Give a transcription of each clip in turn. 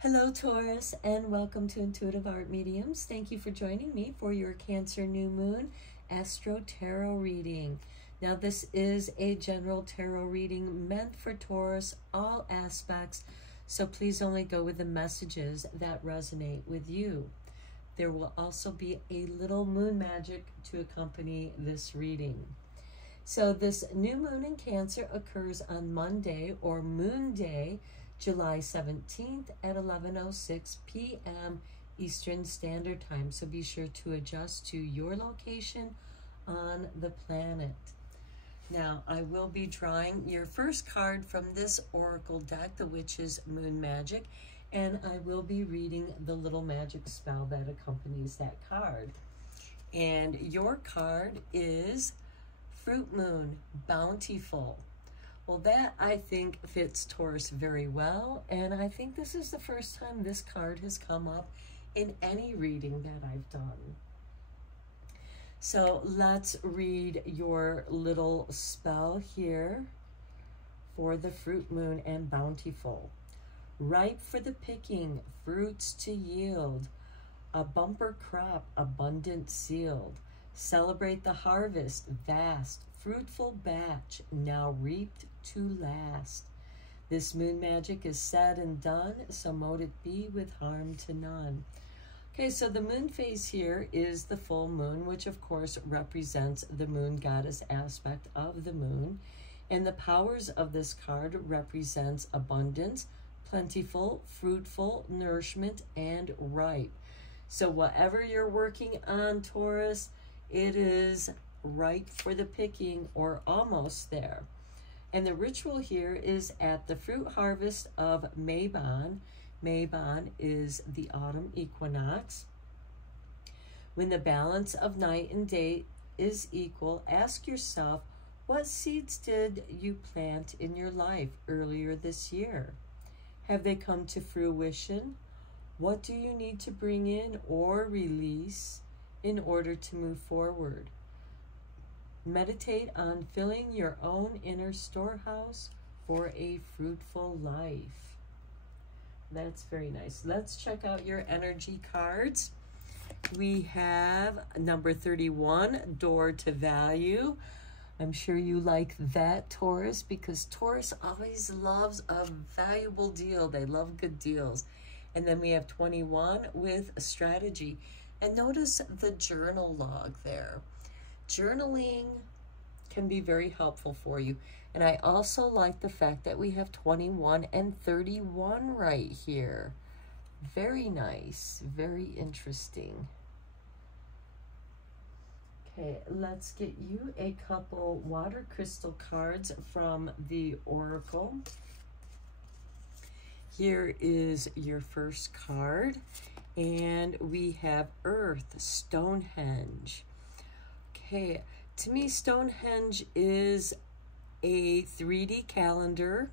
Hello Taurus, and welcome to Intuitive Art Mediums. Thank you for joining me for your Cancer New Moon Astro-Tarot reading. Now this is a general tarot reading meant for Taurus, all aspects, so please only go with the messages that resonate with you. There will also be a little moon magic to accompany this reading. So this new moon in Cancer occurs on Monday or Moon Day, July 17th at 11:06 p.m. Eastern Standard Time. So be sure to adjust to your location on the planet. Now, I will be drawing your first card from this oracle deck, the Witch's Moon Magic, and I will be reading the little magic spell that accompanies that card. And your card is Fruit Moon, Bountiful. Well, that I think fits Taurus very well, and I think this is the first time this card has come up in any reading that I've done. So let's read your little spell here for the Fruit Moon and Bountiful. Ripe for the picking, fruits to yield, a bumper crop, abundant sealed. Celebrate the harvest, vast, fruitful batch, now reaped to last. This moon magic is said and done, so mote it be with harm to none. Okay, so the moon phase here is the full moon, which of course represents the moon goddess aspect of the moon. And the powers of this card represents abundance, plentiful, fruitful, nourishment, and ripe. So whatever you're working on, Taurus, it is ripe for the picking or almost there. And the ritual here is at the fruit harvest of Mabon. Mabon is the autumn equinox. When the balance of night and day is equal, ask yourself, what seeds did you plant in your life earlier this year? Have they come to fruition? What do you need to bring in or release in order to move forward? Meditate on filling your own inner storehouse for a fruitful life. That's very nice. Let's check out your energy cards. We have number 31, Door to Value. I'm sure you like that, Taurus, because Taurus always loves a valuable deal. They love good deals. And then we have 21 with Strategy. And notice the journal log there. Journaling can be very helpful for you. And I also like the fact that we have 21 and 31 right here. Very nice, very interesting. Okay, let's get you a couple water crystal cards from the Oracle. Here is your first card, and we have Earth, Stonehenge. Okay, to me, Stonehenge is a 3D calendar,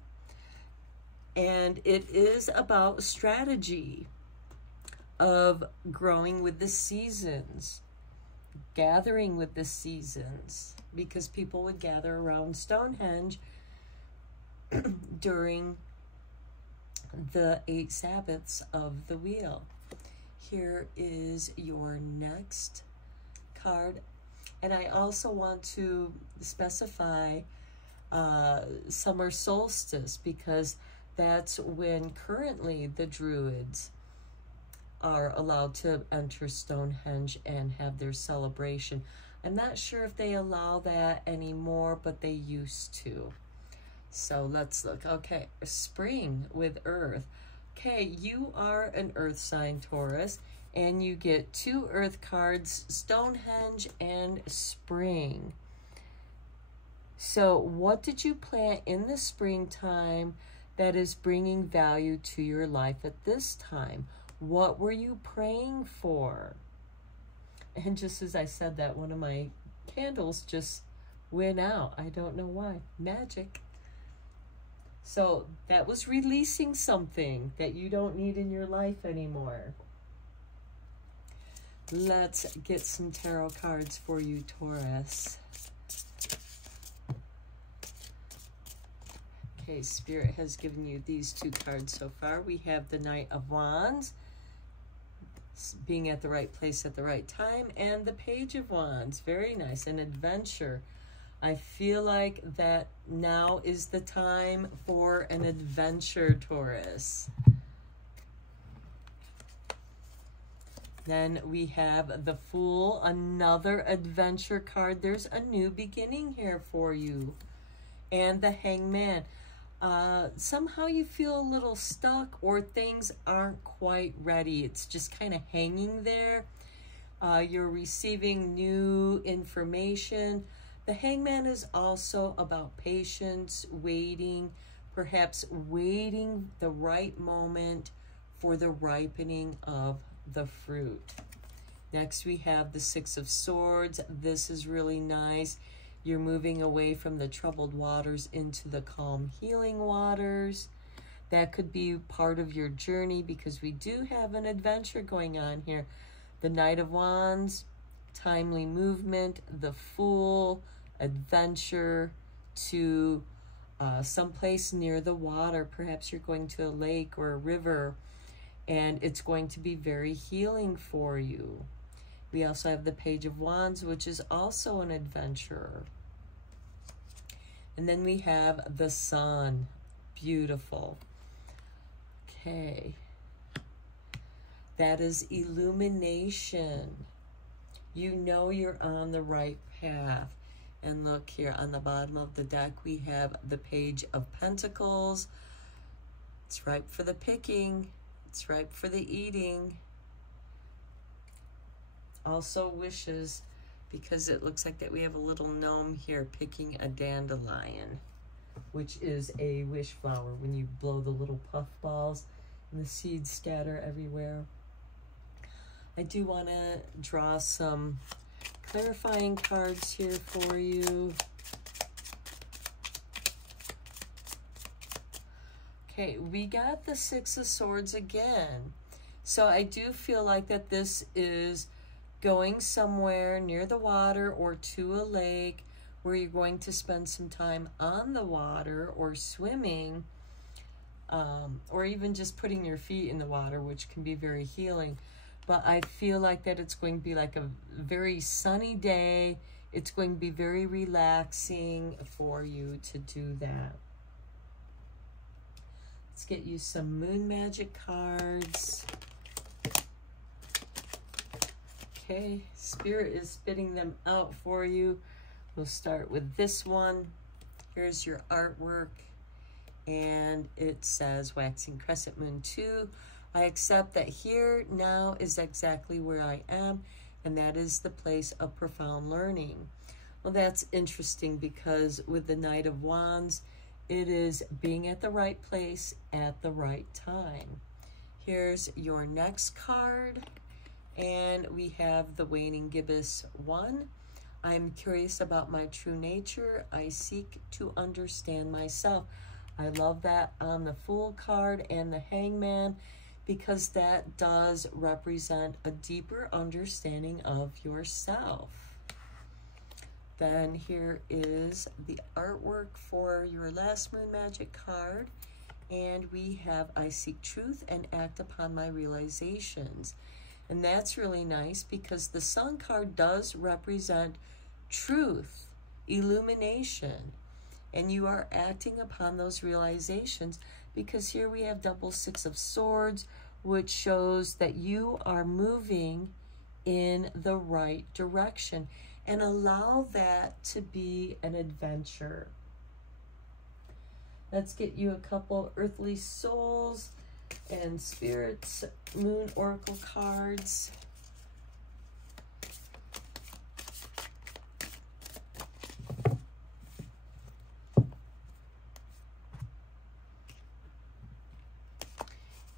and it is about strategy of growing with the seasons, gathering with the seasons, because people would gather around Stonehenge during the 8 Sabbaths of the wheel. Here is your next card. And I also want to specify summer solstice, because that's when currently the Druids are allowed to enter Stonehenge and have their celebration. I'm not sure if they allow that anymore, but they used to. So let's look. Okay, spring with Earth. Okay, you are an Earth sign, Taurus, and you get 2 Earth cards, Stonehenge and Spring. So what did you plant in the springtime that is bringing value to your life at this time? What were you praying for? And just as I said that, one of my candles just went out. I don't know why. Magic. So that was releasing something that you don't need in your life anymore. Let's get some tarot cards for you, Taurus. Okay, Spirit has given you these two cards so far. We have the Knight of Wands, being at the right place at the right time, and the Page of Wands. Very nice. An adventure. I feel like that now is the time for an adventure, Taurus. Then we have the Fool, another adventure card. There's a new beginning here for you. And the Hangman. Somehow you feel a little stuck, or things aren't quite ready. It's just kind of hanging there. You're receiving new information. The Hangman is also about patience, waiting, perhaps waiting the right moment for the ripening of the fruit. Next we have the Six of Swords. This is really nice. You're moving away from the troubled waters into the calm, healing waters. That could be part of your journey, because we do have an adventure going on here. The Knight of Wands, timely movement. The Fool, adventure to someplace near the water. Perhaps you're going to a lake or a river, and it's going to be very healing for you. We also have the Page of Wands, which is also an adventurer. And then we have the Sun. Beautiful. Okay. That is illumination. You know you're on the right path. And look here on the bottom of the deck, we have the Page of Pentacles. It's ripe for the picking. It's ripe for the eating. Also wishes, because it looks like that we have a little gnome here picking a dandelion, which is a wish flower when you blow the little puff balls and the seeds scatter everywhere. I do want to draw some clarifying cards here for you. Okay, we got the Six of Swords again. So I do feel like that this is going somewhere near the water or to a lake where you're going to spend some time on the water or swimming, or even just putting your feet in the water, which can be very healing. But I feel like that it's going to be like a very sunny day. It's going to be very relaxing for you to do that. Let's get you some moon magic cards. Okay, Spirit is spitting them out for you. We'll start with this one. Here's your artwork. And it says, Waxing Crescent Moon 2. I accept that here now is exactly where I am, and that is the place of profound learning. Well, that's interesting, because with the Knight of Wands, it is being at the right place at the right time. Here's your next card. And we have the Waning Gibbous 1. I'm curious about my true nature. I seek to understand myself. I love that on the Fool card and the Hangman, because that does represent a deeper understanding of yourself. Then here is the artwork for your last Moon Magic card. And we have I seek truth and act upon my realizations. And that's really nice, because the Sun card does represent truth, illumination, and you are acting upon those realizations, because here we have double Six of Swords, which shows that you are moving in the right direction, and allow that to be an adventure. Let's get you a couple Earthly Souls and Spirit's Moon Oracle cards.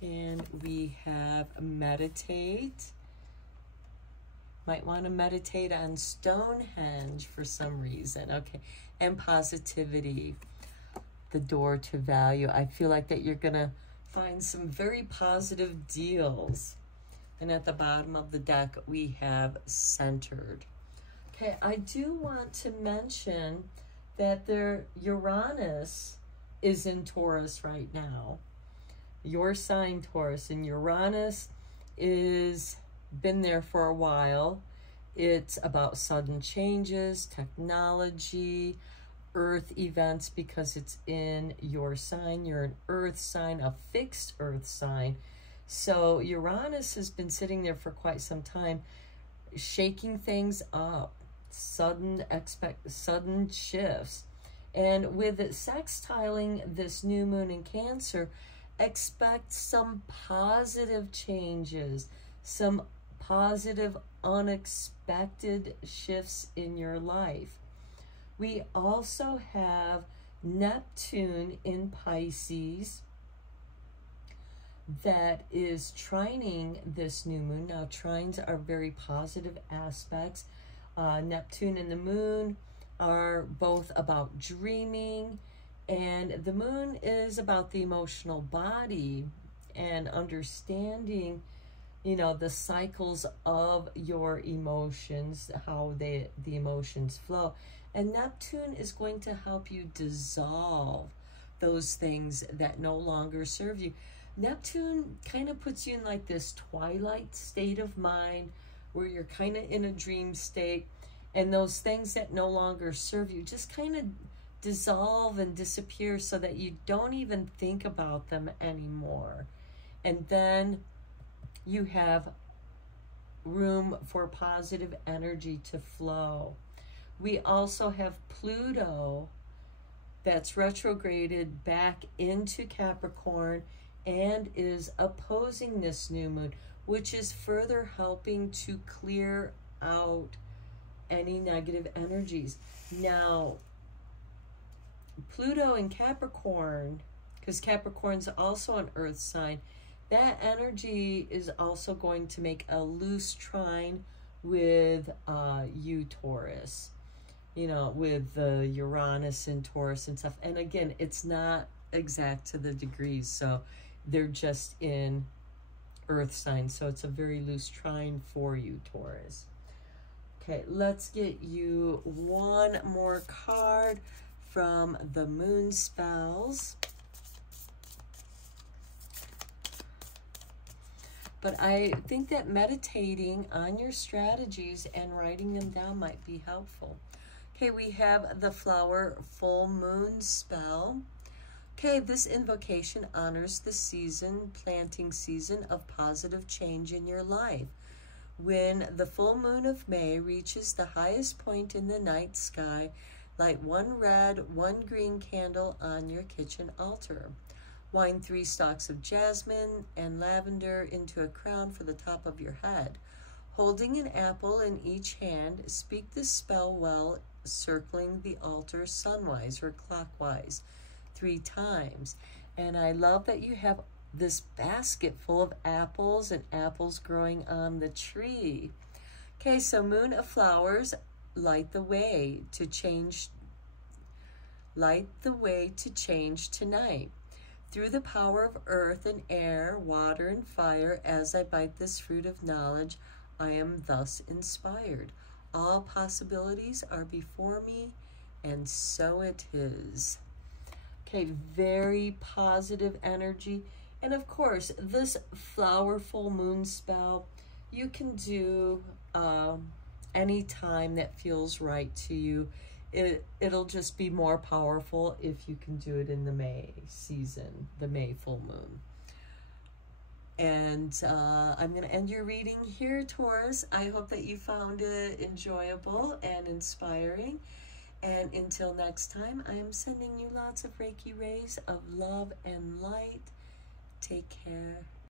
And we have meditate. Might want to meditate on Stonehenge for some reason. Okay. And positivity. The door to value. I feel like that you're going to find some very positive deals. And at the bottom of the deck, we have centered. Okay, I do want to mention that Uranus is in Taurus right now. Your sign, Taurus, and Uranus is been there for a while. It's about sudden changes, technology, earth events, because it's in your sign. You're an earth sign, a fixed earth sign. So Uranus has been sitting there for quite some time, shaking things up, sudden shifts. And with it sextiling this new moon in Cancer, expect some positive changes, some positive, unexpected shifts in your life. We also have Neptune in Pisces that is trining this new moon. Now, trines are very positive aspects. Neptune and the moon are both about dreaming, and the moon is about the emotional body and understanding, you know, the cycles of your emotions, how the emotions flow. And Neptune is going to help you dissolve those things that no longer serve you. Neptune kind of puts you in like this twilight state of mind where you're kind of in a dream state, and those things that no longer serve you just kind of dissolve and disappear so that you don't even think about them anymore. And then you have room for positive energy to flow. We also have Pluto that's retrograded back into Capricorn and is opposing this new moon, which is further helping to clear out any negative energies. Now, Pluto in Capricorn, because Capricorn's also an earth sign, that energy is also going to make a loose trine with you, Taurus, you know, with the Uranus and Taurus and stuff. And again, it's not exact to the degrees, so they're just in earth signs, so it's a very loose trine for you, Taurus. Okay, let's get you one more card from the moon spells. But I think that meditating on your strategies and writing them down might be helpful. Okay, we have the flower full moon spell. Okay, this invocation honors the season, planting season of positive change in your life. When the full moon of May reaches the highest point in the night sky, light one red, one green candle on your kitchen altar. Wind 3 stalks of jasmine and lavender into a crown for the top of your head. Holding an apple in each hand, speak the spell while circling the altar sunwise or clockwise 3 times. And I love that you have this basket full of apples and apples growing on the tree. Okay, so moon of flowers, light the way to change tonight. Through the power of earth and air, water and fire, as I bite this fruit of knowledge, I am thus inspired. All possibilities are before me, and so it is. Okay, very positive energy. And of course, this flower full moon spell, you can do any time that feels right to you. It'll just be more powerful if you can do it in the May season, the May full moon. And I'm going to end your reading here, Taurus. I hope that you found it enjoyable and inspiring. And until next time, I am sending you lots of Reiki rays of love and light. Take care.